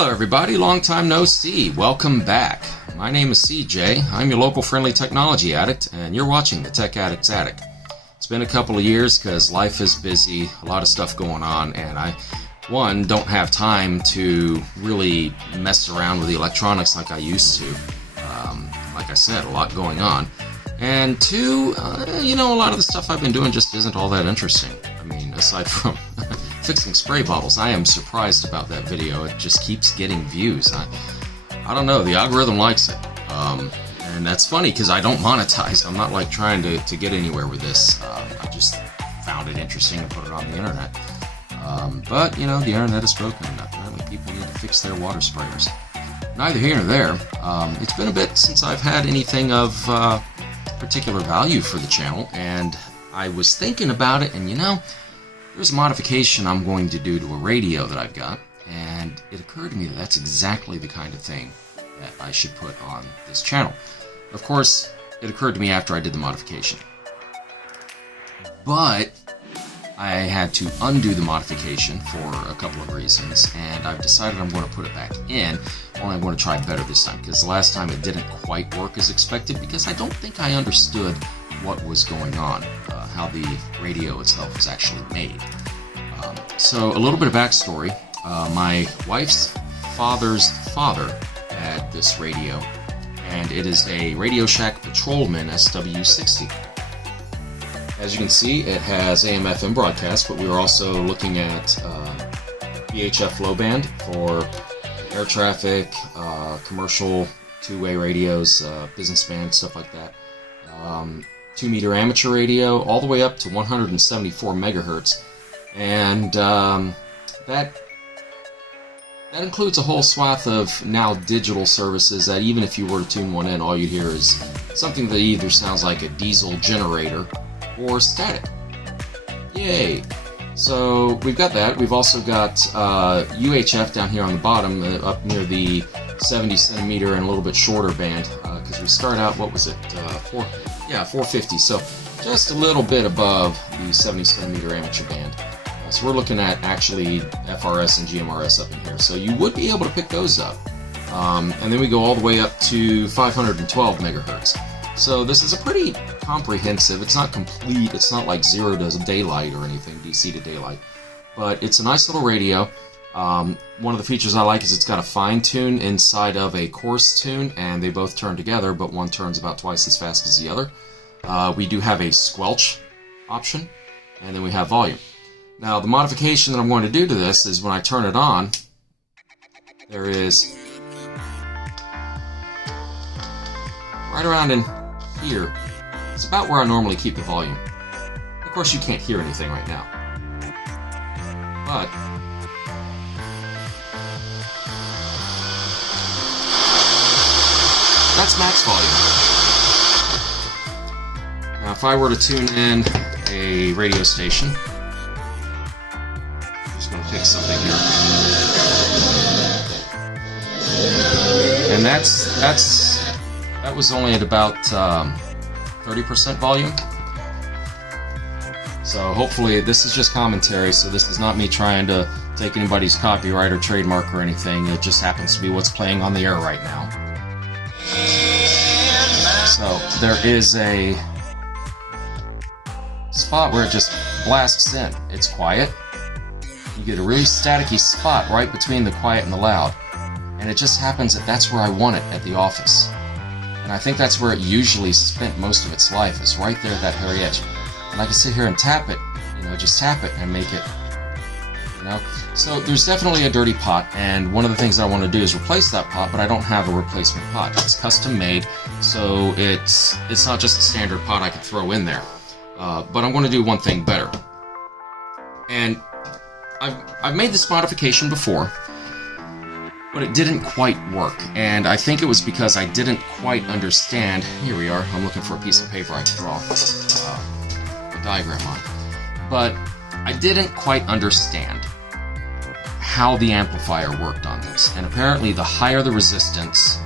Hello everybody, long time no see. Welcome back. My name is CJ. I'm your local friendly technology addict, and you're watching the Tech Addict's Attic. It's been a couple of years because life is busy, a lot of stuff going on, and I, one, don't have time to really mess around with the electronics like I used to. Like I said, a lot going on. And two, a lot of the stuff I've been doing just isn't all that interesting. I mean, aside from fixing spray bottles, I am surprised about that video. It just keeps getting views. I don't know, the algorithm likes it. And that's funny because I don't monetize. I'm not like trying to get anywhere with this. I just found it interesting to put it on the internet. But, the internet is broken, and apparently people need to fix their water sprayers. Neither here nor there. It's been a bit since I've had anything of particular value for the channel, and I was thinking about it, and there's a modification I'm going to do to a radio that I've got, and it occurred to me that that's exactly the kind of thing that I should put on this channel. Of course, it occurred to me after I did the modification. But I had to undo the modification for a couple of reasons, and I've decided I'm going to put it back in, only I'm going to try it better this time, because the last time it didn't quite work as expected, because I don't think I understood what was going on, how the radio itself was actually made. So a little bit of backstory. My wife's father's father had this radio, and it is a Radio Shack Patrolman SW60. As you can see, it has AM/FM broadcast, but we were also looking at VHF Low band for air traffic, commercial two-way radios, business band, stuff like that. 2-meter amateur radio, all the way up to 174 megahertz, and that includes a whole swath of now digital services that even if you were to tune one in, all you'd hear is something that either sounds like a diesel generator or static. Yay! So we've got that. We've also got UHF down here on the bottom, up near the 70 centimeter and a little bit shorter band, because we start out, what was it, 450, so just a little bit above the 70 centimeter amateur band. So we're looking at actually FRS and GMRS up in here, so you would be able to pick those up. And then we go all the way up to 512 megahertz. So this is a pretty comprehensive, it's not complete, it's not like 0 to daylight or anything, DC to daylight, but it's a nice little radio. One of the features I like is it's got a fine tune inside of a coarse tune, and they both turn together, but one turns about twice as fast as the other. We do have a squelch option, and then we have volume. Now the modification that I'm going to do to this is when I turn it on, there is, right around in here, it's about where I normally keep the volume. Of course you can't hear anything right now, but that's max volume. Now if I were to tune in a radio station, I'm just going to pick something here, and that was only at about 30% volume. So hopefully this is just commentary, so this is not me trying to take anybody's copyright or trademark or anything. It just happens to be what's playing on the air right now. So there is a spot where it just blasts in. It's quiet. You get a really staticky spot right between the quiet and the loud. And it just happens that that's where I want it at the office. And I think that's where it usually spent most of its life, is right there at that hairy edge. And I can sit here and tap it, just tap it and make it, So there's definitely a dirty pot, and one of the things that I want to do is replace that pot, but I don't have a replacement pot. It's custom made, so it's not just a standard pot I could throw in there. But I'm going to do one thing better. And I've made this modification before, but it didn't quite work, and I think it was because I didn't quite understand. Here we are, I'm looking for a piece of paper I can draw a diagram on. But I didn't quite understand how the amplifier worked on this, and apparently the higher the resistance,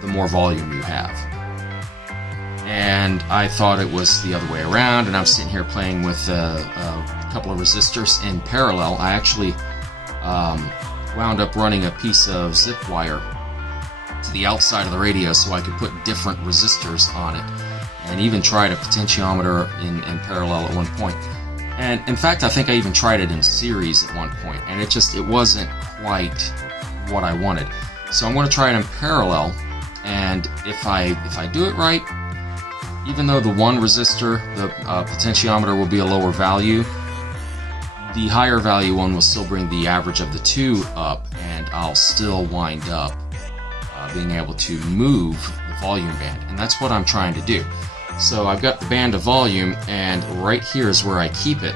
the more volume you have. And I thought it was the other way around, and I'm sitting here playing with a couple of resistors in parallel. I actually wound up running a piece of zip wire to the outside of the radio so I could put different resistors on it, and even tried a potentiometer in parallel at one point. And in fact, I think I even tried it in series at one point, and it wasn't quite what I wanted. So I'm going to try it in parallel, and if I do it right, even though the one resistor, the potentiometer, will be a lower value, the higher value one will still bring the average of the two up, and I'll still wind up being able to move the volume band, and that's what I'm trying to do. So I've got the band of volume, and right here is where I keep it,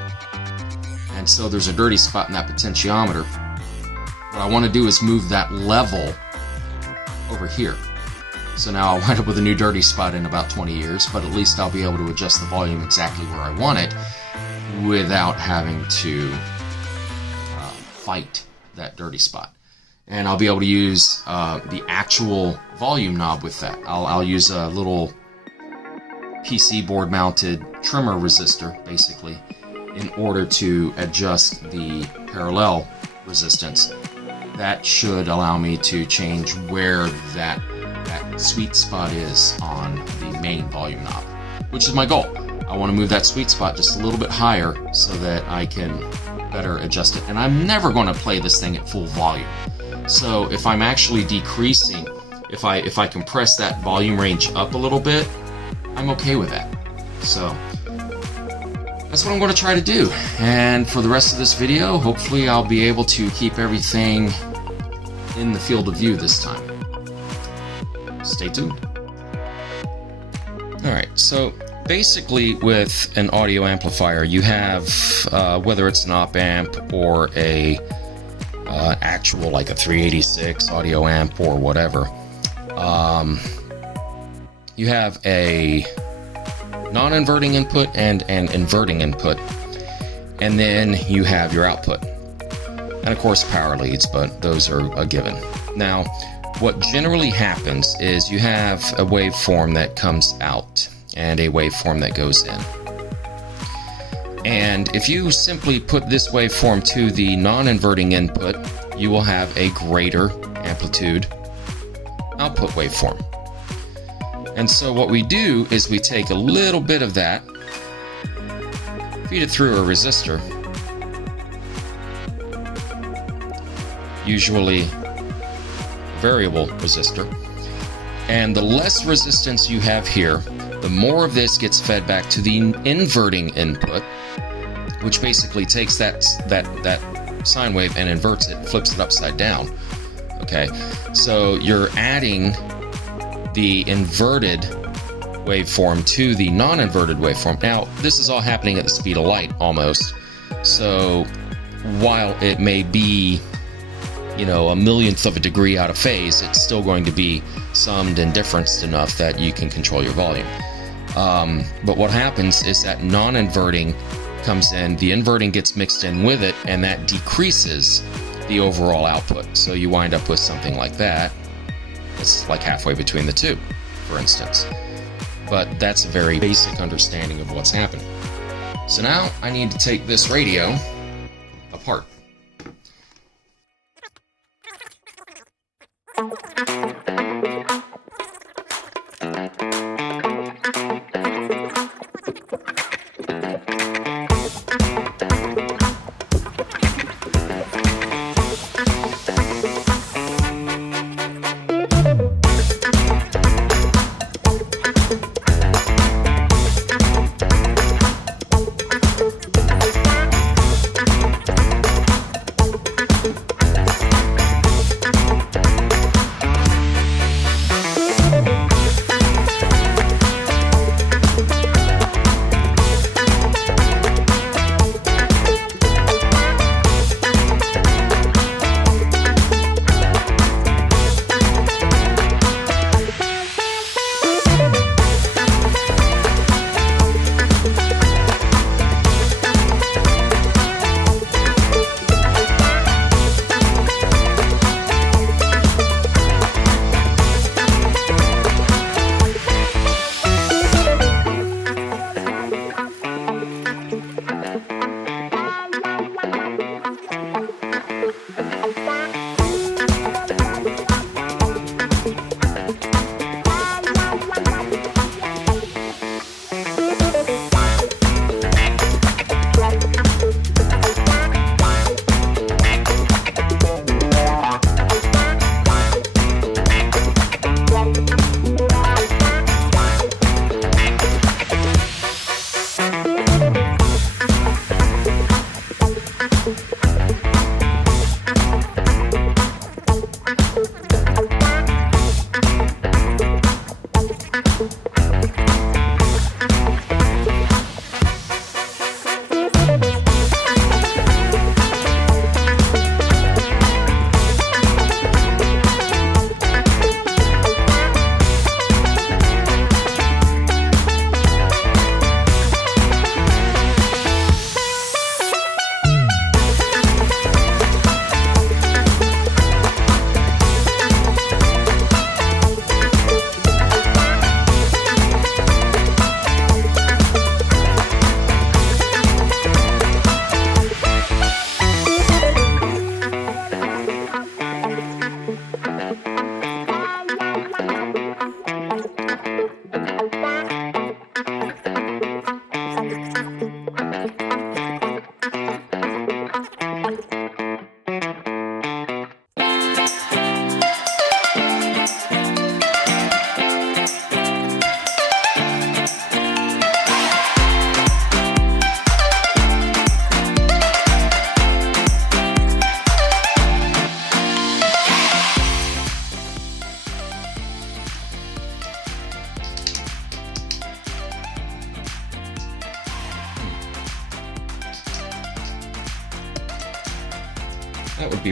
and so there's a dirty spot in that potentiometer. What I want to do is move that level over here. So now I'll wind up with a new dirty spot in about 20 years, but at least I'll be able to adjust the volume exactly where I want it without having to fight that dirty spot. And I'll be able to use the actual volume knob with that. I'll use a little PC board mounted trimmer resistor, basically, in order to adjust the parallel resistance. That should allow me to change where that sweet spot is on the main volume knob, which is my goal. I want to move that sweet spot just a little bit higher so that I can better adjust it. And I'm never going to play this thing at full volume. So if I'm actually decreasing, if I compress that volume range up a little bit, I'm okay with that. So that's what I'm going to try to do. And for the rest of this video, hopefully I'll be able to keep everything in the field of view this time. Stay tuned. Alright, so basically with an audio amplifier, you have, whether it's an op amp or a actual, like a 386 audio amp or whatever, you have a non-inverting input and an inverting input, and then you have your output, and of course power leads, but those are a given. Now, what generally happens is you have a waveform that comes out and a waveform that goes in. And if you simply put this waveform to the non-inverting input, you will have a greater amplitude output waveform. And so what we do is we take a little bit of that, feed it through a resistor, usually variable resistor, and the less resistance you have here, the more of this gets fed back to the inverting input, which basically takes that sine wave and inverts it, flips it upside down. Okay, so you're adding the inverted waveform to the non-inverted waveform. Now, this is all happening at the speed of light almost, so while it may be, you know, a millionth of a degree out of phase, it's still going to be summed and differenced enough that you can control your volume. But what happens is that non-inverting comes in, the inverting gets mixed in with it, and that decreases the overall output. So you wind up with something like that. It's like halfway between the two, for instance. But that's a very basic understanding of what's happening. So now I need to take this radio apart.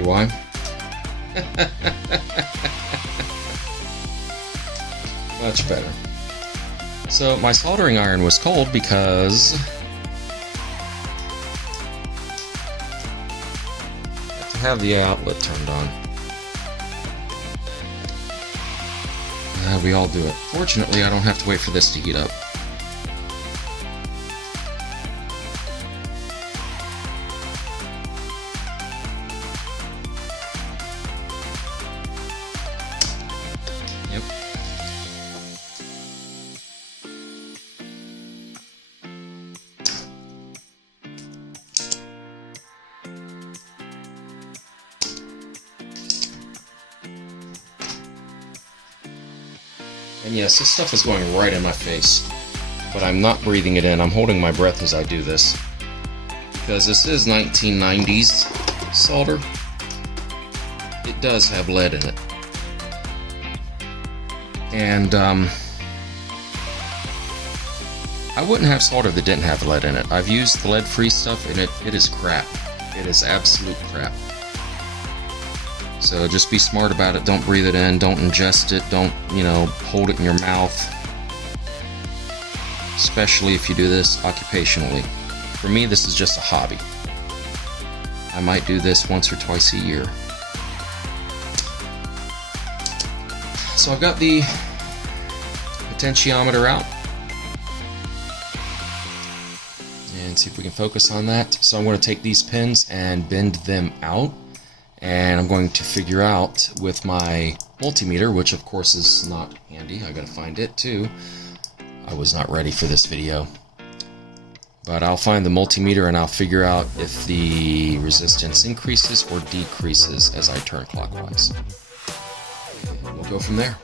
why? Much better. So my soldering iron was cold because I have to have the outlet turned on. We all do it. Fortunately, I don't have to wait for this to heat up. Yep. And yes, this stuff is going right in my face, but I'm not breathing it in. I'm holding my breath as I do this, because this is 1990s solder. It does have lead in it. And I wouldn't have solder that didn't have lead in it. I've used the lead-free stuff, and it is crap. It is absolute crap. So just be smart about it. Don't breathe it in. Don't ingest it. Don't, hold it in your mouth. Especially if you do this occupationally. For me, this is just a hobby. I might do this once or twice a year. So I've got the potentiometer out. And see if we can focus on that. So I'm going to take these pins and bend them out. And I'm going to figure out with my multimeter, which of course is not handy. I gotta find it too. I was not ready for this video. But I'll find the multimeter and I'll figure out if the resistance increases or decreases as I turn clockwise. And we'll go from there.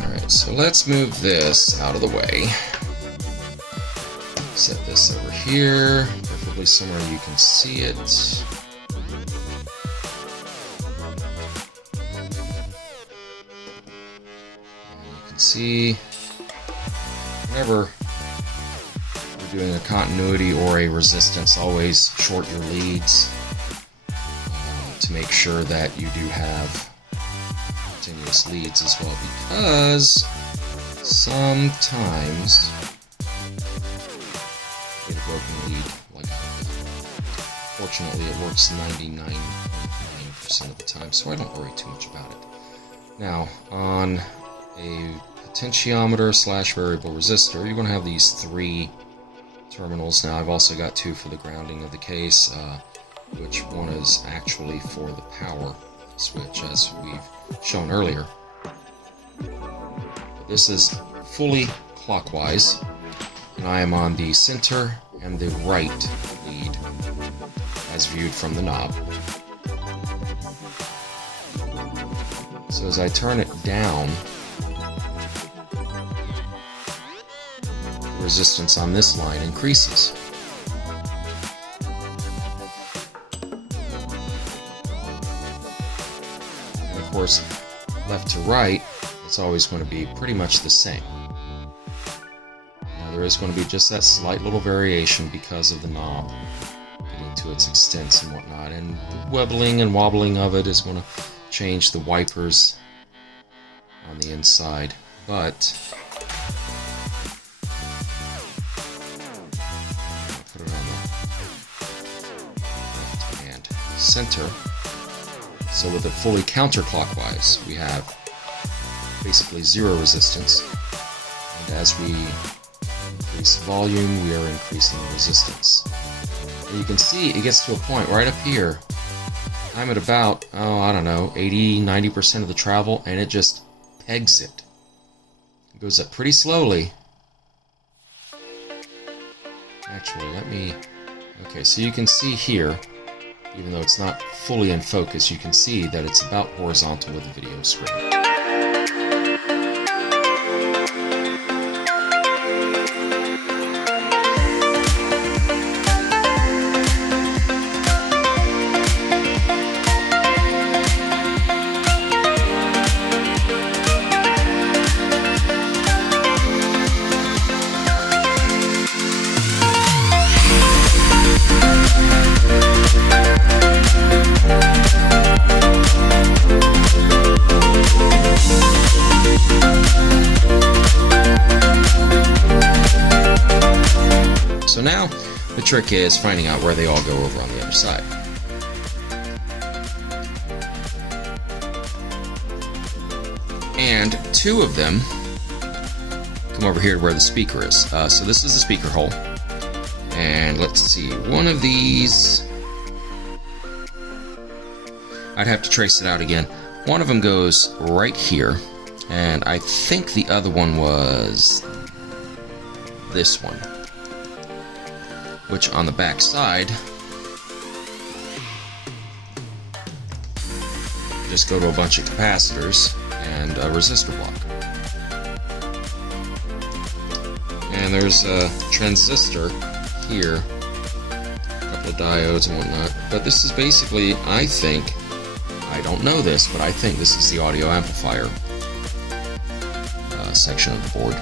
Alright, so let's move this out of the way. Set this over here. Somewhere you can see it. And you can see whenever you're doing a continuity or a resistance, always short your leads to make sure that you do have continuous leads as well, because sometimes you get a broken lead. Fortunately, it works 99.9% of the time, so I don't worry too much about it. Now, on a potentiometer / variable resistor, you're going to have these 3 terminals. Now, I've also got 2 for the grounding of the case, which one is actually for the power switch, as we've shown earlier. But this is fully clockwise, and I am on the center and the right lead, as viewed from the knob. So as I turn it down, the resistance on this line increases. And of course, left to right, it's always going to be pretty much the same. Now there is going to be just that slight little variation because of the knob to its extents and whatnot, and the wibbling and wobbling of it is going to change the wipers on the inside, but I'll put it on the left hand center. So with it fully counterclockwise, we have basically 0 resistance, and as we increase volume, we are increasing resistance. And you can see it gets to a point right up here. I'm at about, I don't know, 80-90% of the travel, and it just pegs it. It goes up pretty slowly. Actually, okay, so you can see here, even though it's not fully in focus, you can see that it's about horizontal with the video screen. trick is finding out where they all go over on the other side. And two of them come over here to where the speaker is. So this is the speaker hole. And let's see, one of these, I'd have to trace it out again. One of them goes right here, and I think the other one was this one, which on the back side, just go to a bunch of capacitors and a resistor block. And there's a transistor here, a couple of diodes and whatnot, but this is basically, I think, I don't know this, but I think this is the audio amplifier section of the board.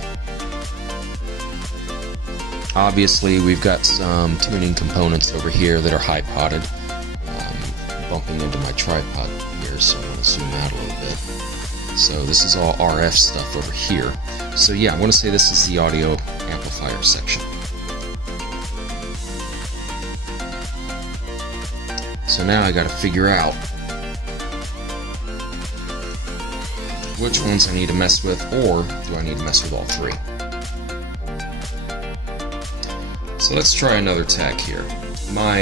Obviously, we've got some tuning components over here that are high-potted. Bumping into my tripod here, so I'm going to zoom out a little bit. So this is all RF stuff over here. So yeah, I'm going to say this is the audio amplifier section. So now I got to figure out which ones I need to mess with, or do I need to mess with all three? So let's try another tack here. My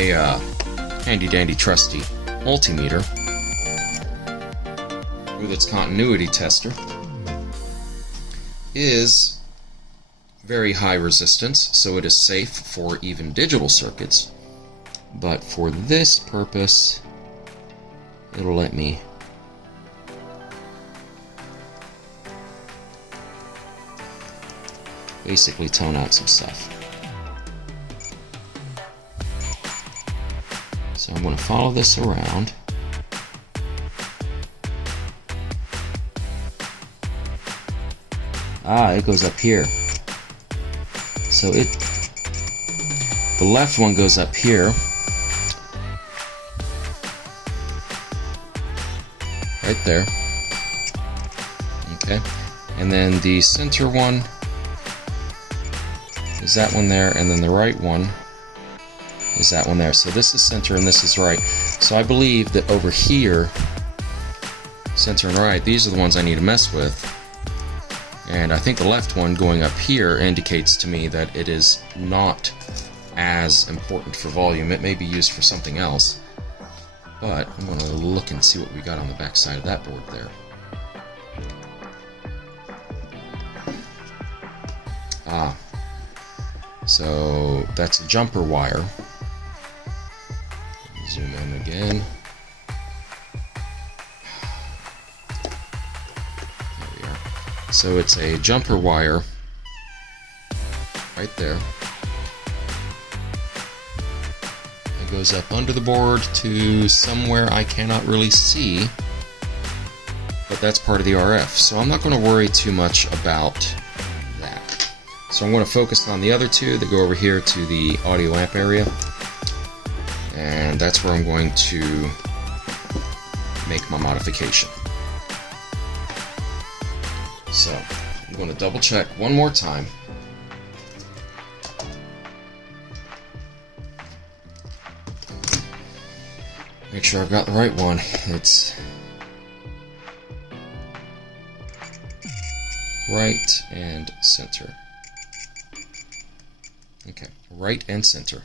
handy dandy trusty multimeter with its continuity tester is very high resistance, so it is safe for even digital circuits, but for this purpose it'll let me basically tone out some stuff. So I'm going to follow this around. It goes up here. So the left one goes up here. Right there. Okay. And then the center one is that one there, and then the right one is that one there. So this is center and this is right. So I believe that over here, center and right, these are the ones I need to mess with. And I think the left one going up here indicates to me that it is not as important for volume. It may be used for something else. But I'm going to look and see what we got on the back side of that board there. So that's a jumper wire. Zoom in again. There we are. So it's a jumper wire right there. It goes up under the board to somewhere I cannot really see, but that's part of the RF. So I'm not going to worry too much about that. So I'm going to focus on the other two that go over here to the audio amp area. And that's where I'm going to make my modification. So I'm going to double check one more time. Make sure I've got the right one. It's right and center. Okay, right and center.